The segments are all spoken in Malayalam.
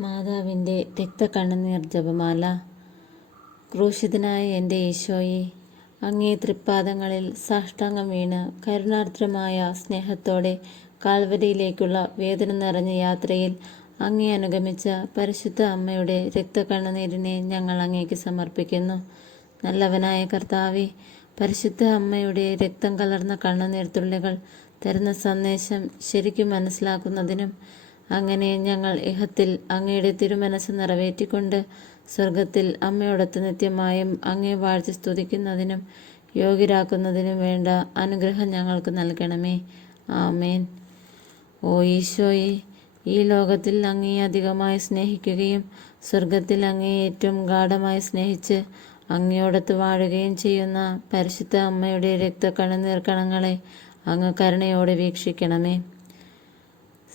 മാതാവിന്റെ രക്തക്കണ്ണുനീർ ജപമാല. ക്രൂശിതനായ എന്റെ ഈശോയെ അങ്ങേ തൃപ്പാദങ്ങളിൽ സാഷ്ടാംഗം വീണ് കരുണാർദ്രമായ സ്നേഹത്തോടെ കാൽവരിയിലേക്കുള്ള വേദന നിറഞ്ഞ യാത്രയിൽ അങ്ങേ അനുഗമിച്ച പരിശുദ്ധ അമ്മയുടെ രക്തക്കണ്ണുനീരിനെ ഞങ്ങൾ അങ്ങേക്ക് സമർപ്പിക്കുന്നു. നല്ലവനായ കർത്താവെ പരിശുദ്ധ അമ്മയുടെ രക്തം കലർന്ന കണ്ണുനീർത്തുള്ളികൾ തരുന്ന സന്ദേശം ശരിക്കും മനസ്സിലാക്കുന്നതിനും അങ്ങനെ ഞങ്ങൾ ഇഹത്തിൽ അങ്ങയുടെ തിരുമനസ് നിറവേറ്റിക്കൊണ്ട് സ്വർഗത്തിൽ അമ്മയോടൊത്ത് നിത്യമായും അങ്ങേ വാഴ്ത്തി സ്തുതിക്കുന്നതിനും യോഗ്യരാക്കുന്നതിനും വേണ്ട അനുഗ്രഹം ഞങ്ങൾക്ക് നൽകണമേ. ആമേൻ. ഓ ഈശോയെ ഈ ലോകത്തിൽ അങ്ങേ അധികമായി സ്നേഹിക്കുകയും സ്വർഗത്തിൽ അങ്ങേ ഏറ്റവും ഗാഠമായി സ്നേഹിച്ച് അങ്ങയോടൊത്ത് വാഴുകയും ചെയ്യുന്ന പരിശുദ്ധ അമ്മയുടെ രക്തക്കണ്ണുനീർ കണങ്ങളെ അങ്ങ് കരുണയോടെ വീക്ഷിക്കണമേ.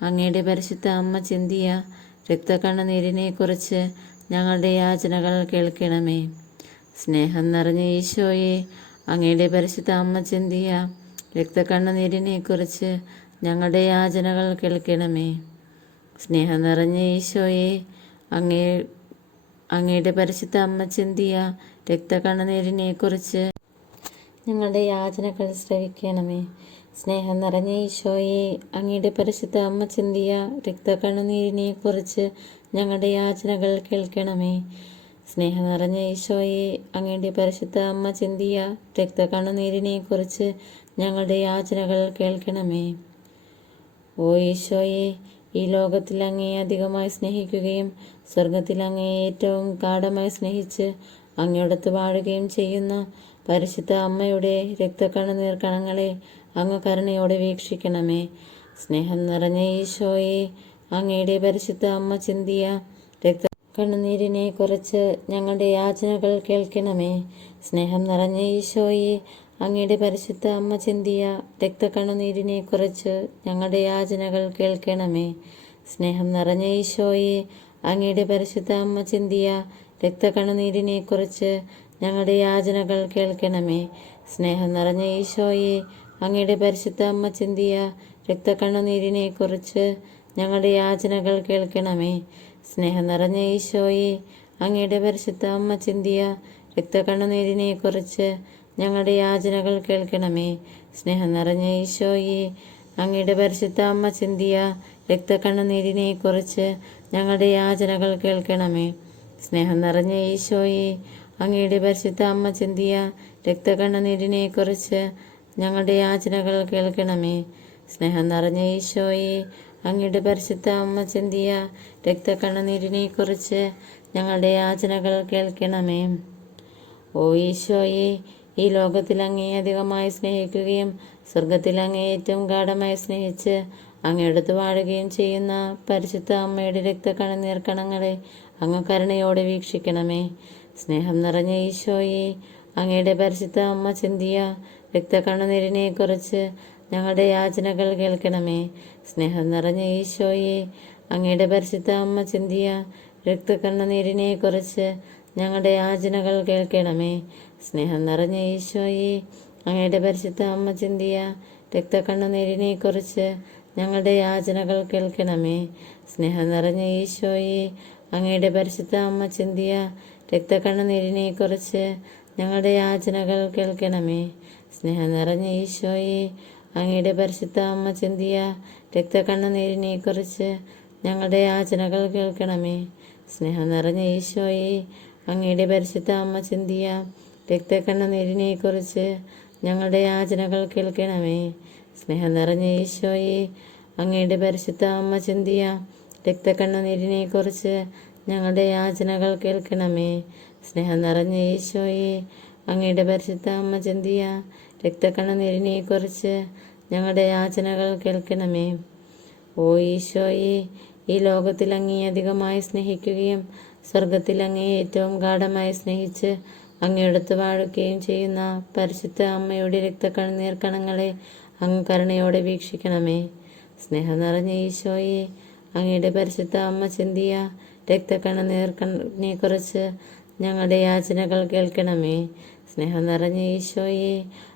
അങ്ങയുടെ പരിശുദ്ധ അമ്മ ചിന്തിയ രക്തക്കണ്ണുനീരിനെ കുറിച്ച് ഞങ്ങളുടെ യാചനകൾ കേൾക്കണമേ. സ്നേഹം നിറഞ്ഞ ഈശോയെ അങ്ങയുടെ പരിശുദ്ധ അമ്മ ചിന്തിയ രക്തക്കണ്ണുനീരിനെ കുറിച്ച് ഞങ്ങളുടെ യാചനകൾ കേൾക്കണമേ. സ്നേഹം നിറഞ്ഞ ഈശോയെ അങ്ങേ അങ്ങയുടെ പരിശുദ്ധ അമ്മ ചിന്തിയ രക്തക്കണ്ണുനീരിനെ കുറിച്ച് ഞങ്ങളുടെ യാചനകൾ ശ്രവിക്കണമേ. സ്നേഹം നിറഞ്ഞ ഈശോയെ അങ്ങയുടെ പരിശുദ്ധ അമ്മ ചിന്തിയ രക്തക്കണ്ണുനീരിനെ കുറിച്ച് ഞങ്ങളുടെ യാചനകൾ കേൾക്കണമേ. സ്നേഹം നിറഞ്ഞ ഈശോയെ അങ്ങയുടെ പരിശുദ്ധ അമ്മ ചിന്തിയ രക്തക്കണ്ണുനീരിനെ കുറിച്ച് ഞങ്ങളുടെ യാചനകൾ കേൾക്കണമേ. ഓ ഈശോയെ ഈ ലോകത്തിൽ അങ്ങേ അധികമായി സ്നേഹിക്കുകയും സ്വർഗത്തിൽ അങ്ങേ ഏറ്റവും ഗാഠമായി സ്നേഹിച്ച് അങ്ങയോടത്ത് വാഴുകയും ചെയ്യുന്ന പരിശുദ്ധ അമ്മയുടെ രക്തക്കണ്ണുനീർ കണങ്ങളെ അങ്ങ് കരുണയോടെ വീക്ഷിക്കണമേ. സ്നേഹം നിറഞ്ഞ ഈശോയെ അങ്ങയുടെ പരിശുദ്ധ അമ്മ ചിന്തിയ രക്ത കണ്ണുനീരിനെ കുറച്ച് ഞങ്ങളുടെ യാചനകൾ കേൾക്കണമേ. സ്നേഹം നിറഞ്ഞ ഈശോയെ അങ്ങയുടെ പരിശുദ്ധ അമ്മ ചിന്തിയ രക്ത കണ്ണുനീരിനെ കുറച്ച് ഞങ്ങളുടെ യാചനകൾ കേൾക്കണമേ. സ്നേഹം നിറഞ്ഞ ഈശോയെ അങ്ങയുടെ പരിശുദ്ധ അമ്മ ചിന്തിയ രക്ത കണ്ണുനീരിനെ കുറിച്ച് ഞങ്ങളുടെ യാചനകൾ കേൾക്കണമേ. സ്നേഹം നിറഞ്ഞ ഈശോയെ അങ്ങയുടെ പരിശുദ്ധ അമ്മ ചിന്തിയ രക്തക്കണ്ണുനീരിനെ കുറിച്ച് ഞങ്ങളുടെ യാചനകൾ കേൾക്കണമേ. സ്നേഹം നിറഞ്ഞ ഈശോയെ അങ്ങയുടെ പരിശുദ്ധ അമ്മ ചിന്തിയ രക്തക്കണ്ണുനീരിനെ കുറിച്ച് ഞങ്ങളുടെ യാചനകൾ കേൾക്കണമേ. സ്നേഹം നിറഞ്ഞ ഈശോയെ അങ്ങയുടെ പരിശുദ്ധ അമ്മ ചിന്തിയ രക്തക്കണ്ണുനീരിനെ കുറിച്ച് ഞങ്ങളുടെ യാചനകൾ കേൾക്കണമേ. സ്നേഹം നിറഞ്ഞ ഈശോയെ അങ്ങയുടെ പരിശുദ്ധ അമ്മ ചിന്തിയ രക്തക്കണ്ണുനീരിനെ കുറിച്ച് ഞങ്ങളുടെ യാചനകൾ കേൾക്കണമേ. സ്നേഹം നിറഞ്ഞ ഈശോയെ അങ്ങയുടെ പരിശുദ്ധ അമ്മ ചിന്തിയ രക്തക്കണ്ണുനീരിനെ കുറിച്ച് ഞങ്ങളുടെ യാചനകൾ കേൾക്കണമേ. ഓ ഈശോയെ ഈ ലോകത്തിൽ അങ്ങേ അധികമായി സ്നേഹിക്കുകയും സ്വർഗത്തിൽ അങ്ങേ ഏറ്റവും ഗാഠമായി സ്നേഹിച്ച് അങ്ങയെടുത്ത് വാഴുകയും ചെയ്യുന്ന പരിശുദ്ധ അമ്മയുടെ രക്തക്കണ്ണുനീർ കണങ്ങളെ അങ്ങ് കരുണയോടെ വീക്ഷിക്കണമേ. സ്നേഹം നിറഞ്ഞ ഈശോയെ അങ്ങയുടെ പരിശുദ്ധ അമ്മ ചിന്തിയ രക്തക്കണ്ണുനീരിനെ കുറിച്ച് ഞങ്ങളുടെ യാചനകൾ കേൾക്കണമേ. സ്നേഹം നിറഞ്ഞ ഈശോയെ അങ്ങയുടെ പരിശുദ്ധ അമ്മ ചിന്തിയ രക്തകണ്ണുനീരിനെക്കുറിച്ച് ഞങ്ങളുടെ യാചനകൾ കേൾക്കണമേ. സ്നേഹം നിറഞ്ഞ ഈശോയെ അങ്ങയുടെ പരിശുദ്ധ അമ്മ ചിന്തിയ രക്തകണ്ണുനീരിനെക്കുറിച്ച് ഞങ്ങളുടെ യാചനകൾ കേൾക്കണമേ. സ്നേഹം നിറഞ്ഞ ഈശോയെ അങ്ങയുടെ പരിശുദ്ധ അമ്മ ചിന്തിയ രക്തകണ്ണുനീരിനെക്കുറിച്ച് ഞങ്ങളുടെ യാചനകൾ കേൾക്കണമേ. സ്നേഹം നിറഞ്ഞ ഈശോയെ അങ്ങയുടെ പരിശുദ്ധ അമ്മ ചിന്തിയ രക്തക്കണ്ണുനീരിനെ കുറിച്ച് ഞങ്ങളുടെ യാചനകൾ കേൾക്കണമേ. സ്നേഹം നിറഞ്ഞ ഈശോയെ അങ്ങയുടെ പരിശുദ്ധ അമ്മ ചിന്തിയ രക്തക്കണ്ണുനീരിനെ കുറിച്ച് ഞങ്ങളുടെ യാചനകൾ കേൾക്കണമേ. സ്നേഹം നിറഞ്ഞ ഈശോയെ അങ്ങയുടെ പരിശുദ്ധ അമ്മ ചിന്തിയ രക്തക്കണ്ണുനീരിനെ കുറിച്ച് ഞങ്ങളുടെ യാചനകൾ കേൾക്കണമേ. സ്നേഹം നിറഞ്ഞ ഈശോയെ അങ്ങയുടെ പരിശുദ്ധ അമ്മ ചിന്തിയ രക്തക്കണ്ണുനീരിനെ കുറിച്ച് ഞങ്ങളുടെ യാചനകൾ കേൾക്കണമേ. ഓ ഈശോയെ ഈ ലോകത്തിൽ അങ്ങേ അധികമായി സ്നേഹിക്കുകയും സ്വർഗത്തിൽ അങ്ങയെ ഏറ്റവും ഗാഠമായി സ്നേഹിച്ച് അങ്ങയെടുത്ത് വാഴുകയും ചെയ്യുന്ന പരിശുദ്ധ അമ്മയുടെ രക്തക്കണ്ണുനീർ കണങ്ങളെ അങ്ങ് കരുണയോടെ വീക്ഷിക്കണമേ. സ്നേഹം നിറഞ്ഞ ഈശോയെ അങ്ങയുടെ പരിശുദ്ധ അമ്മ ചിന്തിയ രക്തക്കണ്ണുനീർ കണ്ണിനെ ഞങ്ങളുടെ യാചനകൾ കേൾക്കണമേ. സ്നേഹം നിറഞ്ഞ ഈശോയെ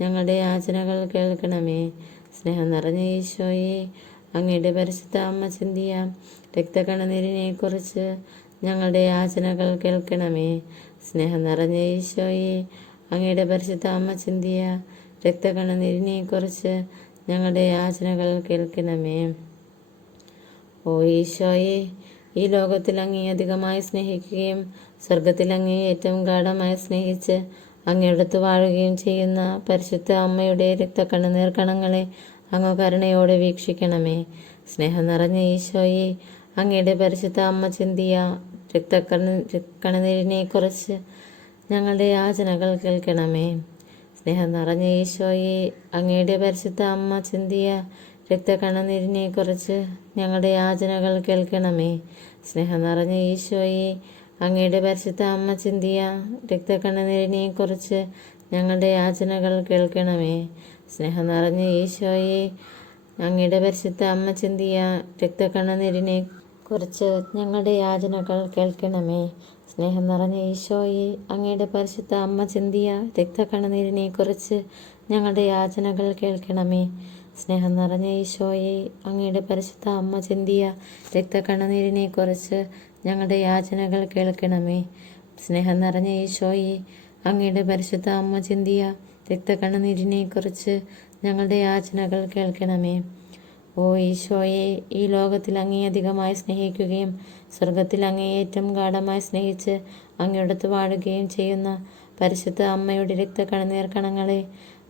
ഞങ്ങളുടെ യാചനകൾ കേൾക്കണമേ. സ്നേഹം നിറഞ്ഞ ഈശോയെ അങ്ങയുടെ പരിശുദ്ധ അമ്മ ചിന്തിയ രക്തകണനീരിനെ കുറിച്ച് ഞങ്ങളുടെ യാചനകൾ കേൾക്കണമേ. സ്നേഹം നിറഞ്ഞ ഈശോയെ അങ്ങയുടെ പരിശുദ്ധ അമ്മ ചിന്തിയ രക്തകണനീരിനെ കുറിച്ച് ഞങ്ങളുടെ യാചനകൾ കേൾക്കണമേ. ഓ ഈശോയെ ഈ ലോകത്തിൽ അങ്ങേ അധികമായി സ്നേഹിക്കുകയും സ്വർഗത്തിൽ അങ്ങേ ഏറ്റവും ഗാഠമായി സ്നേഹിച്ച് അങ്ങയെടുത്ത് വാഴുകയും ചെയ്യുന്ന പരിശുദ്ധ അമ്മയുടെ രക്തക്കണ്ണുനീർ കണങ്ങളെ അങ്ങ് കരുണയോടെ വീക്ഷിക്കണമേ. സ്നേഹം നിറഞ്ഞ ഈശോയെ അങ്ങയുടെ പരിശുദ്ധ അമ്മ ചിന്തിയ രക്തക്കണ്ണു കണ്ണുനീരിനെ കുറിച്ച് ഞങ്ങളുടെ യാചനകൾ കേൾക്കണമേ. സ്നേഹം നിറഞ്ഞ ഈശോയെ അങ്ങയുടെ പരിശുദ്ധ അമ്മ ചിന്തിയ രക്തക്കണ്ണുനീരിനെ കുറിച്ച് ഞങ്ങളുടെ യാചനകൾ കേൾക്കണമേ. സ്നേഹം നിറഞ്ഞ ഈശോയെ അങ്ങയുടെ പരിശുദ്ധ അമ്മ ചിന്തിയ രക്തക്കണ്ണുനീരിനെ കുറിച്ച് ഞങ്ങളുടെ യാചനകൾ കേൾക്കണമേ. സ്നേഹം നിറഞ്ഞ ഈശോയെ അങ്ങയുടെ പരിശുദ്ധ അമ്മ ചിന്തിയ രക്തക്കണ്ണുനീരിനെ കുറിച്ച് ഞങ്ങളുടെ യാചനകൾ കേൾക്കണമേ. സ്നേഹം നിറഞ്ഞ ഈശോയെ അങ്ങയുടെ പരിശുദ്ധ അമ്മ ചിന്തിയ രക്തക്കണ്ണുനീരിനെ കുറിച്ച് ഞങ്ങളുടെ യാചനകൾ കേൾക്കണമേ. സ്നേഹം നിറഞ്ഞ ഈശോയെ അങ്ങയുടെ പരിശുദ്ധ അമ്മ ചിന്തിയ രക്തക്കണ്ണുനീരിനെ കുറിച്ച് ഞങ്ങളുടെ യാചനകൾ കേൾക്കണമേ. സ്നേഹം നിറഞ്ഞ ഈശോയെ അങ്ങയുടെ പരിശുദ്ധ അമ്മ ചിന്തിയ രക്തക്കണ്ണുനീരിനെ കുറിച്ച് ഞങ്ങളുടെ യാചനകൾ കേൾക്കണമേ. ഓ ഈശോയെ ഈ ലോകത്തിൽ അങ്ങേ അധികമായി സ്നേഹിക്കുകയും സ്വർഗത്തിൽ ഏറ്റവും ഗാഠമായി സ്നേഹിച്ച് അങ്ങയോടത്ത് വാഴുകയും ചെയ്യുന്ന പരിശുദ്ധ അമ്മയുടെ രക്തക്കണ്ണുനീർ കണങ്ങളെ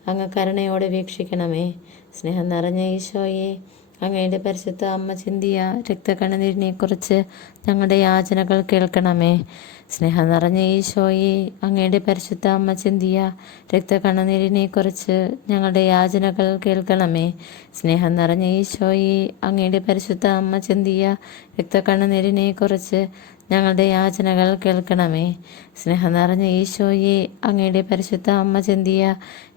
അങ്ങ് കരുണയോടെ വീക്ഷിക്കണമേ. സ്നേഹം നിറഞ്ഞ ഈശോയെ അങ്ങയുടെ പരിശുദ്ധ അമ്മ ചിന്തിയ രക്തകണ്ണുനീരിനെക്കുറിച്ച് ഞങ്ങളുടെ യാചനകൾ കേൾക്കണമേ. സ്നേഹം നിറഞ്ഞ ഈശോയെ അങ്ങയുടെ പരിശുദ്ധ അമ്മ ചിന്തിയ രക്തകണ്ണുനീരിനെക്കുറിച്ച് ഞങ്ങളുടെ യാചനകൾ കേൾക്കണമേ. സ്നേഹം നിറഞ്ഞ ഈശോയെ അങ്ങയുടെ പരിശുദ്ധ അമ്മ ചിന്തിയ രക്തക്കണ്ണുനീരിനെ കുറിച്ച് ഞങ്ങളുടെ യാചനകൾ കേൾക്കണമേ. സ്നേഹം നിറഞ്ഞ ഈശോയെ അങ്ങയുടെ പരിശുദ്ധ അമ്മ ചിന്തിയ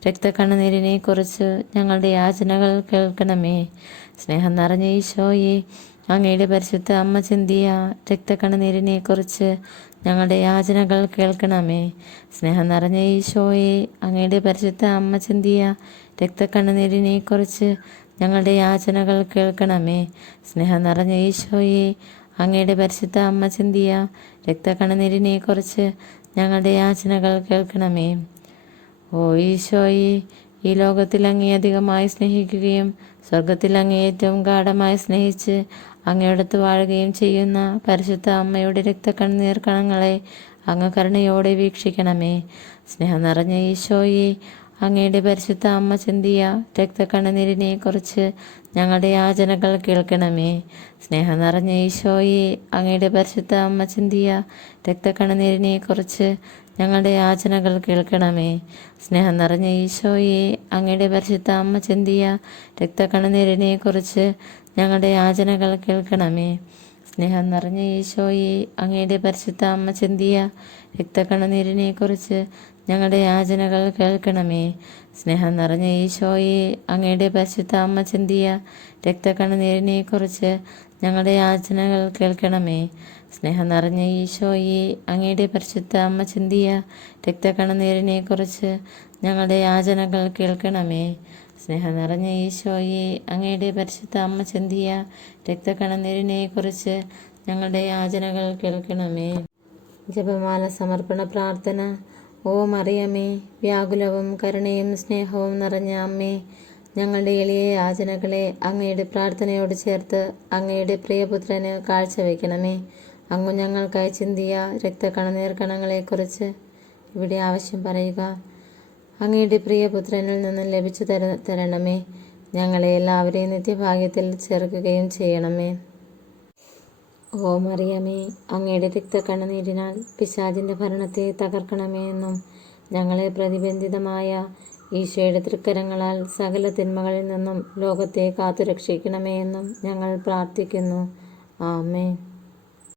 രക്തക്കണ്ണുനീരിനെ കുറിച്ച് ഞങ്ങളുടെ യാചനകൾ കേൾക്കണമേ. സ്നേഹം നിറഞ്ഞ ഈശോയെ അങ്ങയുടെ പരിശുദ്ധ അമ്മ ചിന്തിയ രക്തക്കണ്ണുനീരിനെ കുറിച്ച് ഞങ്ങളുടെ യാചനകൾ കേൾക്കണമേ. സ്നേഹം നിറഞ്ഞ ഈശോയെ അങ്ങയുടെ പരിശുദ്ധ അമ്മ ചിന്തിയ രക്തക്കണ്ണുനീരിനെ കുറിച്ച് ഞങ്ങളുടെ യാചനകൾ കേൾക്കണമേ. സ്നേഹം നിറഞ്ഞ ഈശോയെ അങ്ങയുടെ പരിശുദ്ധ അമ്മ ചിന്തിയ രക്തക്കണ്ണുനീരിനെ കുറിച്ച് ഞങ്ങളുടെ യാചനകൾ കേൾക്കണമേ. ഓ ഈശോയി ഈ ലോകത്തിൽ അങ്ങേ അധികമായി സ്നേഹിക്കുകയും സ്വർഗത്തിൽ അങ്ങേ ഏറ്റവും ഗാഠമായി സ്നേഹിച്ച് അങ്ങയോടത്ത് വാഴുകയും ചെയ്യുന്ന പരിശുദ്ധ അമ്മയുടെ രക്തക്കണ്ണീർ കണങ്ങളെ അങ്ങ് കരുണയോടെ വീക്ഷിക്കണമേ. സ്നേഹം നിറഞ്ഞ ഈശോയെ അങ്ങയുടെ പരിശുദ്ധ അമ്മ ചിന്തിയ രക്തക്കണ്ണുനീരിനെ കുറിച്ച് ഞങ്ങളുടെ യാചനകൾ കേൾക്കണമേ. സ്നേഹം നിറഞ്ഞ ഈശോയെ അങ്ങയുടെ പരിശുദ്ധ അമ്മ ചിന്തിയ രക്തക്കണ്ണുനീരിനെ കുറിച്ച് ഞങ്ങളുടെ യാചനകൾ കേൾക്കണമേ. സ്നേഹം നിറഞ്ഞ ഈശോയെ അങ്ങയുടെ പരിശുദ്ധ അമ്മ ചിന്തിയ രക്തക്കണ്ണുനീരിനെ കുറിച്ച് ഞങ്ങളുടെ യാചനകൾ കേൾക്കണമേ. സ്നേഹം നിറഞ്ഞ ഈശോയെ അങ്ങയുടെ പരിശുദ്ധ അമ്മ ചിന്തിയ രക്തക്കണ്ണുനീരിനെ കുറിച്ച് ഞങ്ങളുടെ യാചനകൾ കേൾക്കണമേ. സ്നേഹം നിറഞ്ഞ ഈശോയെ അങ്ങയുടെ പരിശുദ്ധ അമ്മ ചിന്തിയ രക്തക്കണ്ണുനീരിനെ കുറിച്ച് ഞങ്ങളുടെ യാചനകൾ കേൾക്കണമേ. സ്നേഹം നിറഞ്ഞ ഈശോയെ അങ്ങയുടെ പരിശുദ്ധ അമ്മ ചിന്തിയ രക്തക്കണ്ണുനീരിനെ കുറിച്ച് ഞങ്ങളുടെ യാചനകൾ കേൾക്കണമേ. സ്നേഹം നിറഞ്ഞ ഈശോയെ അങ്ങയുടെ പരിശുദ്ധ അമ്മ ചിന്തിയ രക്തക്കണ്ണുനീരിനെ കുറിച്ച് ഞങ്ങളുടെ യാചനകൾ കേൾക്കണമേ. ജപമാല സമർപ്പണ പ്രാർത്ഥന ഓ മറിയമേ വ്യാകുലവും കരുണയും സ്നേഹവും നിറഞ്ഞ അമ്മേ ഞങ്ങളുടെ എളിയ യാചനകളെ അങ്ങയുടെ പ്രാർത്ഥനയോട് ചേർത്ത് അങ്ങയുടെ പ്രിയപുത്രന് കാഴ്ചവെക്കണമേ അങ്ങു ഞങ്ങൾക്കായി ചിന്തിയ രക്തകണ കണങ്ങളെക്കുറിച്ച് ഇവിടെ ആവശ്യം പറയുക. അങ്ങയുടെ പ്രിയപുത്രനിൽ നിന്നും ലഭിച്ചു തര തരണമേ. ഞങ്ങളെ എല്ലാവരെയും നിത്യഭാഗ്യത്തിൽ ചേർക്കുകയും ചെയ്യണമേ. ഓ മറിയമേ അങ്ങയുടെ തിക്ത കണ്ണുനീരിനാൽ പിശാചിന്റെ ഭരണത്തെ തകർക്കണമേ എന്നും ഞങ്ങളെ പ്രതിബന്ധിതമായ ഈശോയുടെ തൃക്കരങ്ങളാൽ സകല തിന്മകളിൽ നിന്നും ലോകത്തെ കാത്തുരക്ഷിക്കണമേ എന്നും ഞങ്ങൾ പ്രാർത്ഥിക്കുന്നു. ആമേ